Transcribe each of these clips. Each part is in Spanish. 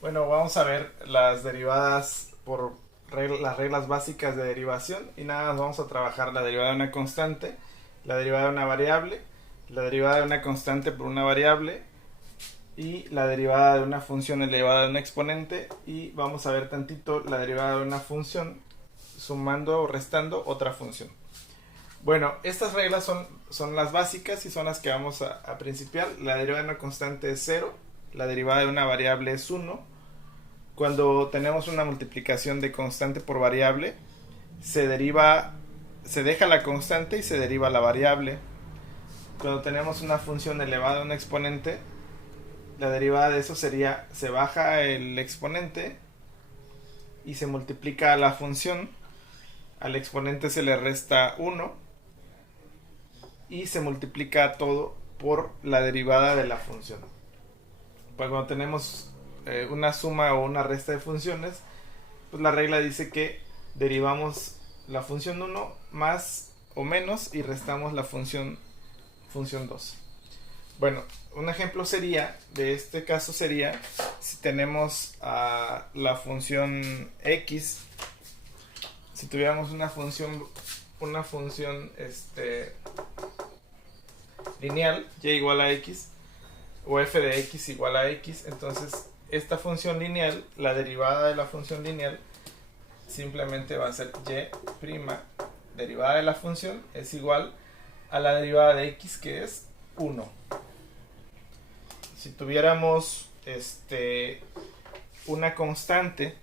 Bueno, vamos a ver las derivadas por las reglas básicas de derivación y nada más vamos a trabajar la derivada de una constante, la derivada de una variable, la derivada de una constante por una variable y la derivada de una función elevada a un exponente y vamos a ver tantito la derivada de una función sumando o restando otra función. Bueno, estas reglas son las básicas y son las que vamos a principiar. La derivada de una constante es 0, la derivada de una variable es 1. Cuando tenemos una multiplicación de constante por variable, se deja la constante y se deriva la variable. Cuando tenemos una función elevada a un exponente, la derivada de eso sería, se baja el exponente y se multiplica la función. Al exponente se le resta 1 y se multiplica todo por la derivada de la función. Pues cuando tenemos una suma o una resta de funciones, pues la regla dice que derivamos la función 1 más o menos y restamos la función 2. Bueno, un ejemplo sería, de este caso sería, si tenemos la función x, si tuviéramos una función lineal, y igual a x, o f de x igual a x, entonces esta función lineal, la derivada de la función lineal, simplemente va a ser y' derivada de la función es igual a la derivada de x, que es 1. Si tuviéramos una constante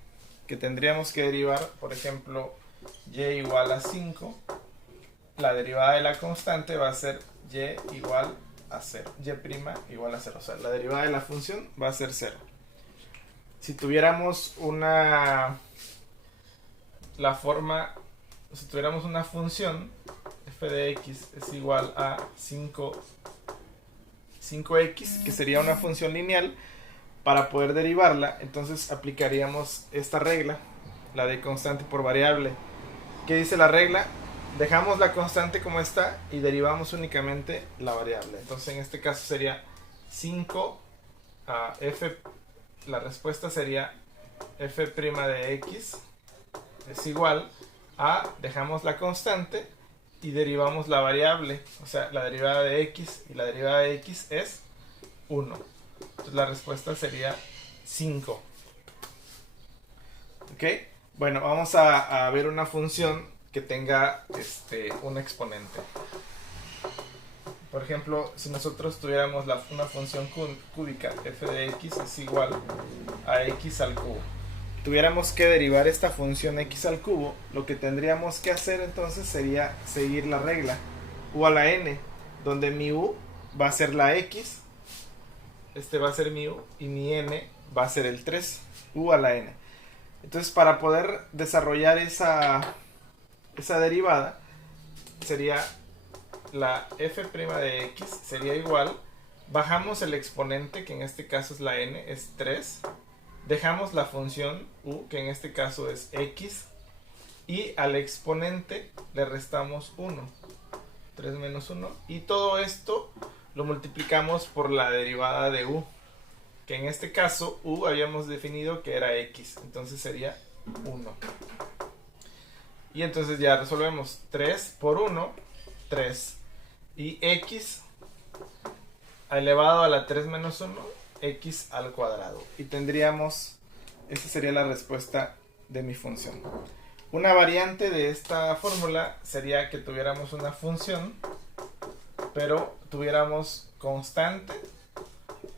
que tendríamos que derivar, por ejemplo, y igual a 5, la derivada de la constante va a ser y igual a 0, y' igual a 0, o sea, la derivada de la función va a ser 0. Si tuviéramos si tuviéramos una función f de x es igual a 5x, que sería una función lineal, para poder derivarla, entonces aplicaríamos esta regla, la de constante por variable. ¿Qué dice la regla? Dejamos la constante como está y derivamos únicamente la variable. Entonces en este caso sería 5 a f, la respuesta sería f' de x es igual a, dejamos la constante y derivamos la variable, o sea, la derivada de x, y la derivada de x es 1. Entonces la respuesta sería 5. ¿Ok? Bueno, vamos a ver una función que tenga un exponente. Por ejemplo, si nosotros tuviéramos una función cúbica, f de x es igual a x al cubo, tuviéramos que derivar esta función x al cubo, lo que tendríamos que hacer entonces sería seguir la regla u a la n, donde mi u va a ser la x, va a ser mi u, y mi n va a ser el 3, u a la n. Entonces, para poder desarrollar esa derivada, sería la f' de x sería igual, bajamos el exponente, que en este caso es la n, es 3, dejamos la función u, que en este caso es x, y al exponente le restamos 1, 3 menos 1, y todo esto lo multiplicamos por la derivada de u, que en este caso u habíamos definido que era x, entonces sería 1. Y entonces ya resolvemos 3 por 1, 3, y x elevado a la 3 menos 1, x al cuadrado. Y tendríamos, esa sería la respuesta de mi función. Una variante de esta fórmula sería que tuviéramos una función, pero tuviéramos constante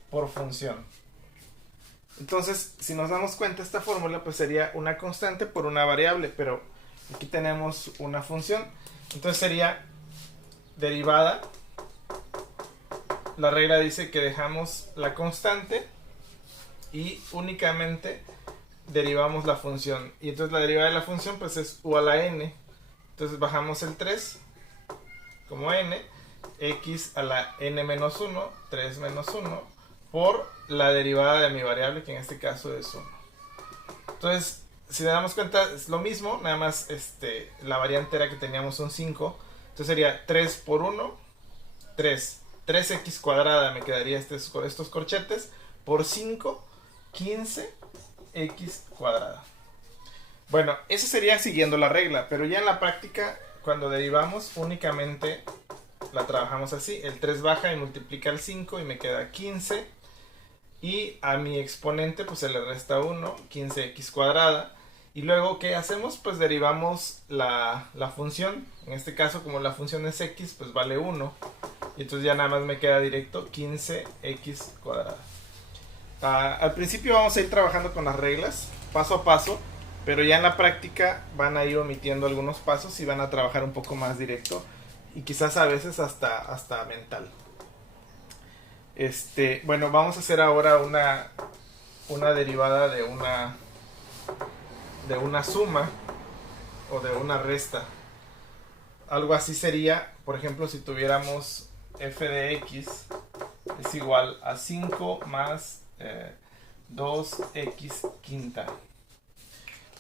por función. Entonces, si nos damos cuenta, esta fórmula pues sería una constante por una variable, pero aquí tenemos una función. Entonces sería derivada. La regla dice que dejamos la constante y únicamente derivamos la función. Y entonces la derivada de la función pues es u a la n. Entonces bajamos el 3 como n, x a la n menos 1, 3 menos 1, por la derivada de mi variable, que en este caso es 1. Entonces, si nos damos cuenta, es lo mismo, nada más la variante era que teníamos un 5. Entonces sería 3 por 1, 3. 3x cuadrada me quedaría estos corchetes, por 5, 15, 2x cuadrada. Bueno, eso sería siguiendo la regla, pero ya en la práctica, cuando derivamos, únicamente la trabajamos así. El 3 baja y multiplica el 5 y me queda 15. Y a mi exponente pues se le resta 1, 15x cuadrada. Y luego, ¿qué hacemos? Pues derivamos la función. En este caso, como la función es x, pues vale 1. Y entonces ya nada más me queda directo 15x cuadrada. Al principio vamos a ir trabajando con las reglas, paso a paso. Pero ya en la práctica van a ir omitiendo algunos pasos y van a trabajar un poco más directo. Y quizás a veces hasta mental. Bueno, vamos a hacer ahora una derivada de una suma o de una resta. Algo así sería, por ejemplo, si tuviéramos f de x es igual a 5 más 2x quinta.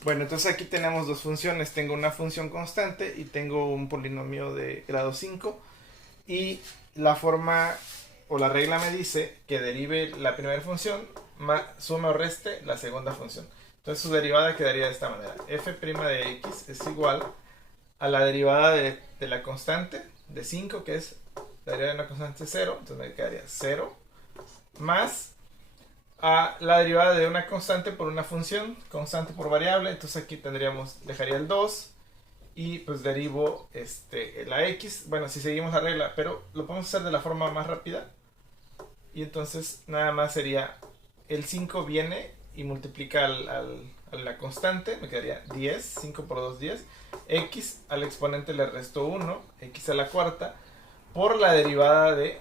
Bueno, entonces aquí tenemos dos funciones. Tengo una función constante y tengo un polinomio de grado 5. Y la forma o la regla me dice que derive la primera función, suma o reste la segunda función. Entonces su derivada quedaría de esta manera. F' de x es igual a la derivada de la constante de 5, que es la derivada de una constante 0. Entonces me quedaría 0 más a la derivada de una constante por una función, constante por variable. Entonces aquí dejaría el 2 y pues derivo la x. Bueno, si seguimos la regla, pero lo podemos hacer de la forma más rápida. Y entonces nada más sería el 5 viene y multiplica a la constante, me quedaría 10, 5 por 2, 10. X al exponente le resto 1, x a la cuarta, por la derivada de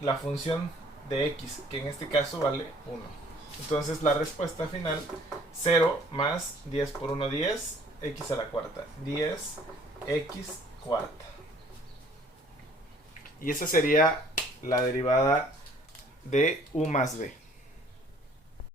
la función de x, que en este caso vale 1. Entonces la respuesta final, 0 más 10 por 1, 10, x a la cuarta, 10 x cuarta. Y esa sería la derivada de u más b.